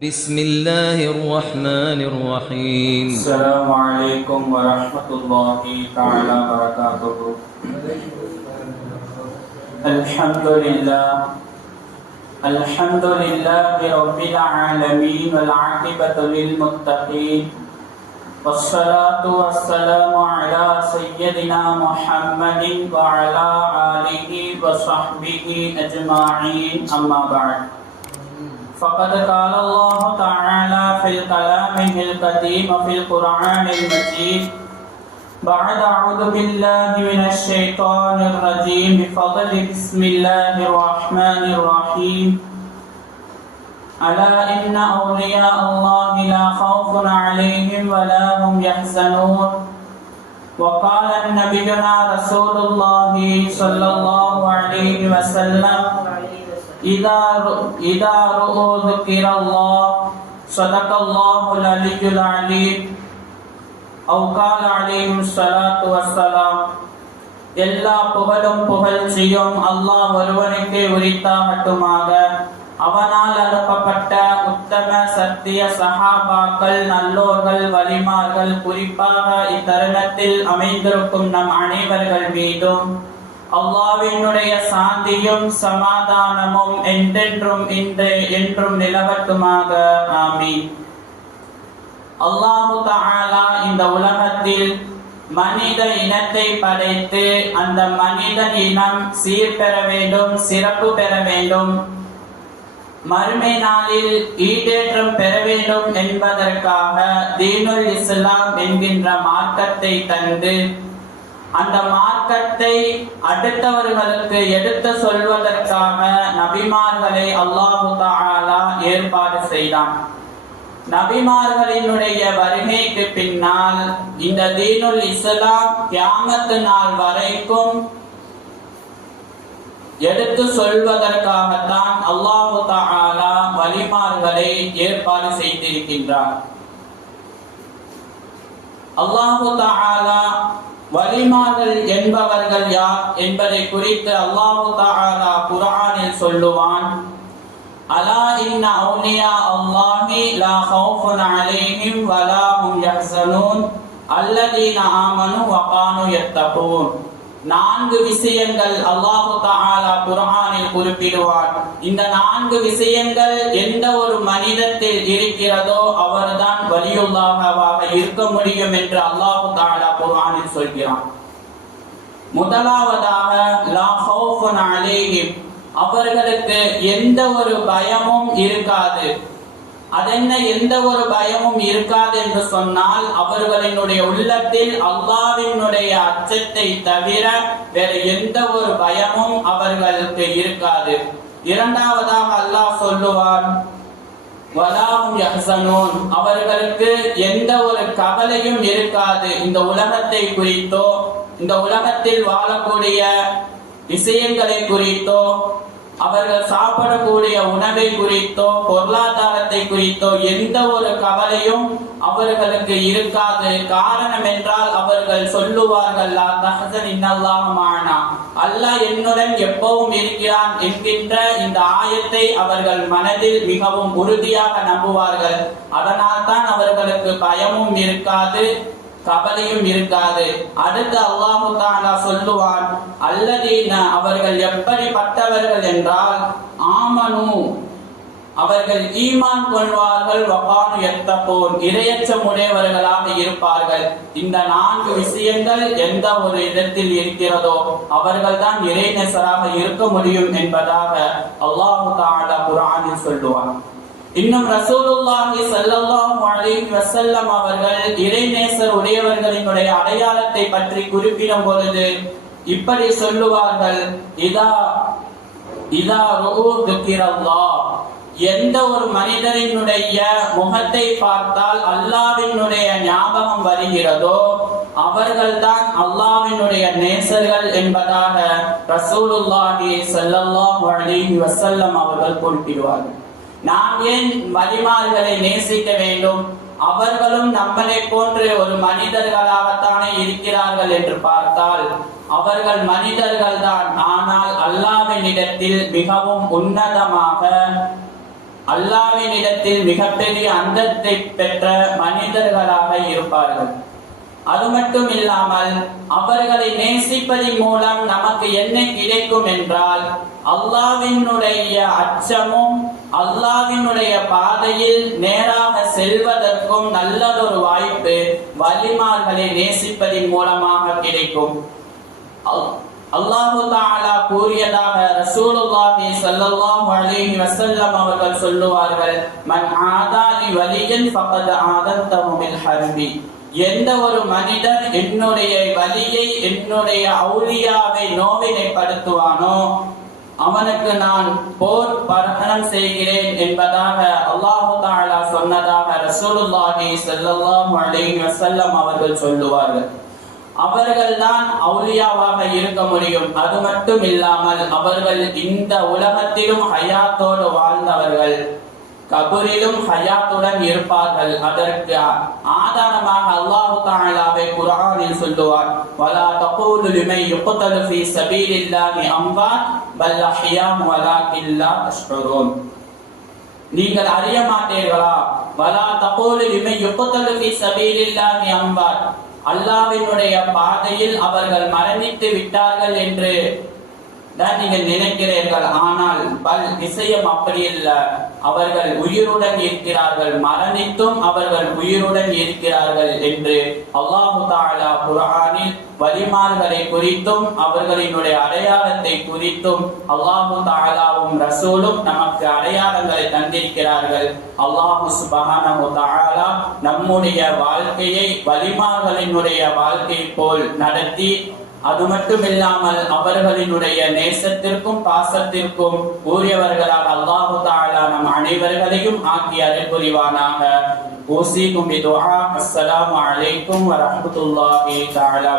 بسم الله الرحمن الرحيم. السلام عليكم ورحمة الله تعالى وبركاته. الحمد لله رب العالمين والعاقبة للمتقين والصلاة والسلام على سيدنا محمد وعلى آله وصحبه أجمعين أما بعد. فقد قال الله تعالى في كلامه القديم وفي القرآن المجيد بعد أعوذ بالله من الشيطان الرجيم بفضل بسم الله الرحمن الرحيم ألا إن أولياء الله لا خوف عليهم ولا هم يحزنون. وقال نبينا رسول الله صلى الله عليه وسلم إذا رؤوا ذكر الله صدق الله العلي العليم أو قال عليه الصلاة والسلام. எல்லா புகழும் புகழ்ச்சியும் அல்லாஹ் ஒருவனுக்கே உரித்தாகட்டுமாக. அவனால் அனுப்பப்பட்ட உத்தம சத்திய சஹாபாக்கள், நல்லோர்கள், வலிமார்கள், குறிப்பாக இத்தருணத்தில் அமைந்திருக்கும் நம் அனைவர்கள் மீதும் அல்லாஹ்வினுடைய சாந்தியும் சமாதானமும் என்றென்றும் என்றும் நிலவட்டுமாக. ஆமீன். அல்லாஹு தஆலா இந்த உலகத்தில் மனித இனத்தை படைத்து அந்த மனித இனம் சீர்பெற வேண்டும், சிறப்பு பெற வேண்டும், மறுமை நாளில் ஈடேற்றம் பெற வேண்டும் என்பதற்காக தீனுல் இஸ்லாம் என்கின்ற மார்க்கத்தை தந்து அந்த மார்க்கத்தை அடுத்தவர்களுக்கு எடுத்து சொல்வதற்காக நபிமார்களை அல்லாஹு தஆலா ஏற்பாடு செய்தான். நபிமார்களினுடைய வருகைக்கு பின்னால் இந்த தீனுல் இஸ்லாம் கியாமத் நாள் வரைக்கும் எடுத்து சொல்வதற்காகத்தான் அல்லாஹு தஆலா வலிமார்களை ஏற்பாடு செய்திருக்கின்றார். அல்லாஹு தஆலா வலிமார்கள் என்பவர்கள் யார் என்பதை குறித்து அல்லாஹு தஆலா குர்ஆனில் சொல்லுவான். அலா இன்ன அவுலியா அல்லாஹி லா ஹவுஃபுன் அலைஹிம் வலா ஹும் யஹ்ஸனூன் அல்லதீன ஆமனு வ கானூ யத்தகூன். 4 விஷயங்கள் அல்லாஹு தஆலா குர்ஆனில் குறிப்பிடுவார். இந்த 4 விஷயங்கள் எந்த ஒரு மனிதத்தில் இருக்கிறதோ அவர்தான் வலியுல்லாஹாவாக இருக்க முடியும் என்று அல்லாஹு தஆலா குர்ஆனில் சொல்கிறான். முதலாவதாக லா ஹவுஃபுன் அலைஹிம், அவர்களுக்கு எந்த ஒரு பயமும் இருக்காது. அதென்ன எந்த ஒரு பயமும் இருக்காது என்று சொன்னால் அவர்களினுடைய உள்ளத்தில் அல்லாஹ்வினுடைய அச்சத்தை தவிர வேறு எந்த ஒரு பயமும் அவர்களுக்கு இருக்காது. இரண்டாவதாக அல்லாஹ் சொல்லுவான் வலாஹும் யஹ்ஸனூன், அவர்களுக்கு எந்த ஒரு கவலையும் இருக்காது. இந்த உலகத்தை குறித்தோ இந்த உலகத்தில் வாழக்கூடிய விஷயங்களை குறித்தோ அவர்கள் சாப்பிடக்கூடிய உணவை குறித்தோ பொருளாதாரத்தை குறித்தோ எந்த ஒரு கவலையும் அவர்களுக்கு இருக்காது. காரணம் என்றால் அவர்கள் சொல்லுவார்கள் லா தஹ்சன் இன்னல்லாஹ மஅனா, அல்லாஹ் என்னுடன் எப்பவும் இருக்கிறான் என்கின்ற இந்த ஆயத்தை அவர்கள் மனதில் மிகவும் உறுதியாக நம்புவார்கள். அதனால் தான் அவர்களுக்கு பயமும் இருக்காது, கவலையும் இருக்காது. அடுத்து அல்லாஹு தஆலா சொல்லுவான் அல்லதீன, அவர்கள் எப்படிப்பட்டவர்கள் என்றால் ஆமனு, அவர்கள் ஈமான் கொள்வார்கள், வகானு யத்தகூன், இறையச்சம் உடையவர்களாக இருப்பார்கள். இந்த 4 விஷயங்கள் எந்த ஒரு இடத்தில் இருக்கிறதோ அவர்கள் தான் இறைநேசராக இருக்க முடியும் என்பதாக அல்லாஹு தஆலா குர்ஆனில் சொல்லுவான். இன்னும் ரசூலுல்லாஹி ஸல்லல்லாஹு அலைஹி வஸல்லம் அவர்கள் இறைநேசர் உடையவர்களினுடைய அடையாளத்தை பற்றி குறிப்பிடும் பொழுது இப்படி சொல்லுவார்கள் இதா ரூ திக்ரல்லாஹ், எந்த ஒரு மனிதரினுடைய முகத்தை பார்த்தால் அல்லாஹ்வினுடைய ஞாபகம் வருகிறதோ அவர்கள்தான் அல்லாஹ்வினுடைய நேசர்கள் என்பதாக ரசூலுல்லாஹி ஸல்லல்லாஹு அலைஹி வஸல்லம் அவர்கள் குறிப்பிடுவார்கள். நாம் ஏன் வலிமார்களை நேசிக்க வேண்டும்? அவர்களும் நம்மளை போன்று ஒரு மனிதர்களாகத்தானே இருக்கிறார்கள் என்று பார்த்தால் அவர்கள் மனிதர்கள் தான். ஆனால் அல்லாஹ்வினிடத்தில் மிகவும் உன்னதமாக அல்லாஹ்வின் இடத்தில் மிகப்பெரிய அந்தத்தை பெற்ற மனிதர்களாக இருப்பார்கள். அது மட்டும் இல்லாமல் அவர்களை நேசிப்பதன் மூலம் நமக்கு என்ன கிடைக்கும் என்றால் அல்லாஹ்வினுடைய அச்சமும் அல்லாஹ்வினுடைய பாதையில் நேராக செல்வதற்கும் நல்லதொரு வாய்ப்பு வலிமார்களை நேசிப்பதன் மூலமாக கிடைக்கும். அல்லாஹு தஆலா கூறியதாக ரசூலுல்லாஹி ஸல்லல்லாஹு அலைஹி வஸல்லம் அவர்கள் சொல்லுவார்கள், மன் ஆதாலி வலியன் ஃபகத் ஆதத்தஹு பில் ஹர்பி. எந்த ஒரு மனிதன் என்னுடைய வலியை என்னுடைய அவுலியாவை நோவினைப்படுத்துவானோ அவனுக்கு நான் போர் பரணம் செய்கிறேன் என்பதாக அல்லாஹு தஆலா சொன்னதாக ரசூலுல்லாஹி ஸல்லல்லாஹு அலைஹி வஸல்லம் அவர்கள் சொல்லுவார்கள். அவர்கள்தான் அவுலியாவாக இருக்க முடியும். அது மட்டும் இல்லாமல் அவர்கள் இந்த உலகத்திலும் ஹயாத்தோடு வாழ்ந்தவர்கள், கபரிலும் ஹயாத்துடன் இருப்பார்கள். அதற்கு ஆதாரமாக அல்லாஹ் தஆலாவை குர்ஆனில் சொல்லுவார், வலா தகூலு லிமன் யுக்தலு ஃபீ ஸபீலில்லாஹி அம்வாத் பல் அஹ்யாஉ வலாகின் லா தஷ்உரூன். நீங்கள் அறிய மாட்டீர்களா? வலா தகூலு லிமன் யுக்தலு ஃபீ ஸபீலில்லாஹி அம்வாத், அல்லாஹ்வினுடைய பாதையில் அவர்கள் மரணித்து விட்டார்கள் என்று தான் நீங்கள் நினைக்கிறீர்கள். ஆனால் பல் விஷயம் அப்படி இல்ல, அவர்கள் உயிருடன் இருக்கிறார்கள், மரணித்தும் அவர்கள் உயிருடன் இருக்கிறார்கள் என்று அல்லாஹு தஆலா குர்ஆனில் வலிமார்களை குறித்தும் அவர்களினுடைய அடையாளத்தை குறித்தும் அல்லாஹு தஆலாவும் ரசூலும் நமக்கு அடையாளங்களை தந்திருக்கிறார்கள். அல்லாஹ் சுப்ஹானஹு வ தஆலா நம்முடைய வாழ்க்கையை வலிமார்களினுடைய வாழ்க்கை போல் நடத்தி, அது மட்டும் இல்லாமல் அவர்களினுடைய நேசத்திற்கும் பாசத்திற்கும் உரியவர்களாக அல்லாஹு தஆலா நம் அனைவர்களையும் ஆக்கி அருள் புரிவானாக. ஊசிக்கும் பிதுஆ. அஸ்ஸலாமு அலைக்கும் வ ரஹ்மத்துல்லாஹி தஆலா.